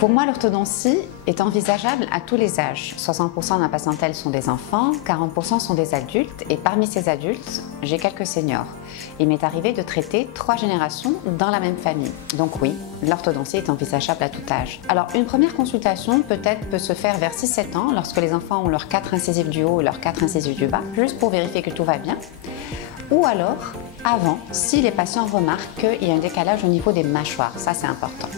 Pour moi, l'orthodontie est envisageable à tous les âges. 60% de ma patientèle sont des enfants, 40% sont des adultes et parmi ces adultes, j'ai quelques seniors. Il m'est arrivé de traiter 3 générations dans la même famille. Donc oui, l'orthodontie est envisageable à tout âge. Alors une première consultation peut se faire vers 6-7 ans lorsque les enfants ont leurs 4 incisives du haut et leurs 4 incisives du bas, juste pour vérifier que tout va bien. Ou alors avant, si les patients remarquent qu'il y a un décalage au niveau des mâchoires. Ça, c'est important.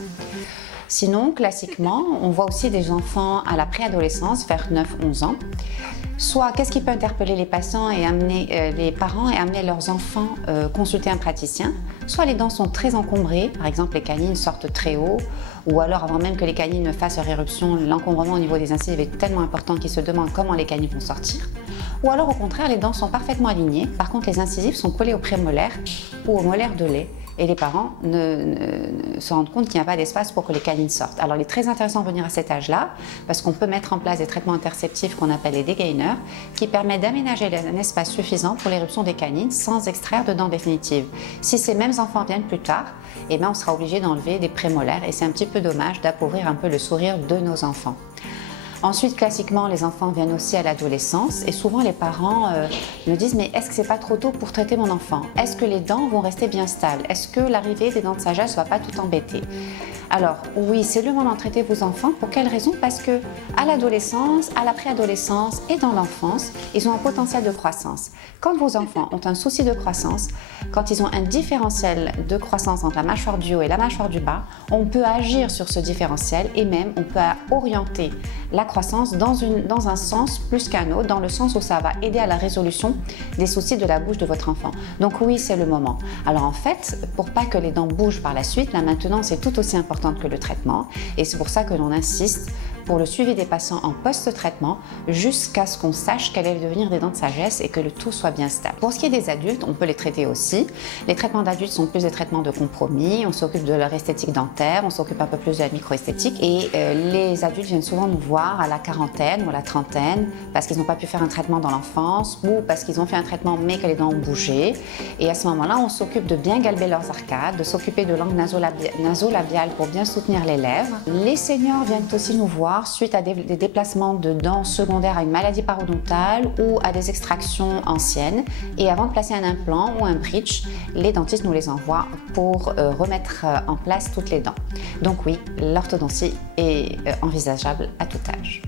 Sinon, classiquement, on voit aussi des enfants à la préadolescence, vers 9-11 ans. Soit, qu'est-ce qui peut interpeller les patients et amener les parents et amener leurs enfants consulter un praticien. Soit les dents sont très encombrées, par exemple les canines sortent très haut, ou alors avant même que les canines ne fassent leur éruption, l'encombrement au niveau des incisives est tellement important qu'ils se demandent comment les canines vont sortir. Ou alors au contraire, les dents sont parfaitement alignées, par contre les incisives sont collées aux prémolaires ou aux molaires de lait. Et les parents se rendent compte qu'il n'y a pas d'espace pour que les canines sortent. Alors il est très intéressant de venir à cet âge-là, parce qu'on peut mettre en place des traitements interceptifs qu'on appelle les dégainers, qui permettent d'aménager un espace suffisant pour l'éruption des canines sans extraire de dents définitives. Si ces mêmes enfants viennent plus tard, eh bien, on sera obligé d'enlever des prémolaires et c'est un petit peu dommage d'appauvrir un peu le sourire de nos enfants. Ensuite, classiquement, les enfants viennent aussi à l'adolescence et souvent les parents me disent « mais est-ce que c'est pas trop tôt pour traiter mon enfant? Est-ce que les dents vont rester bien stables? Est-ce que l'arrivée des dents de sagesse ne va pas tout embêter ?» Alors oui, c'est le moment de traiter vos enfants. Pour quelle raison? Parce que à l'adolescence, à la préadolescence et dans l'enfance, ils ont un potentiel de croissance. Quand vos enfants ont un souci de croissance, quand ils ont un différentiel de croissance entre la mâchoire du haut et la mâchoire du bas, on peut agir sur ce différentiel et même on peut orienter la croissance dans un sens plus qu'un autre, dans le sens où ça va aider à la résolution des soucis de la bouche de votre enfant. Donc oui, c'est le moment. Alors en fait, pour pas que les dents bougent par la suite, la maintenance est tout aussi importante que le traitement et c'est pour ça que l'on insiste pour le suivi des patients en post-traitement jusqu'à ce qu'on sache quel est le devenir des dents de sagesse et que le tout soit bien stable. Pour ce qui est des adultes, on peut les traiter aussi. Les traitements d'adultes sont plus des traitements de compromis, on s'occupe de leur esthétique dentaire, on s'occupe un peu plus de la microesthétique et les adultes viennent souvent nous voir à la quarantaine ou à la trentaine parce qu'ils n'ont pas pu faire un traitement dans l'enfance ou parce qu'ils ont fait un traitement mais que les dents ont bougé et à ce moment-là, on s'occupe de bien galber leurs arcades, de s'occuper de l'angle nasolabial pour bien soutenir les lèvres. Les seniors viennent aussi nous voir suite à des déplacements de dents secondaires à une maladie parodontale ou à des extractions anciennes. Et avant de placer un implant ou un bridge, les dentistes nous les envoient pour remettre en place toutes les dents. Donc oui, l'orthodontie est envisageable à tout âge.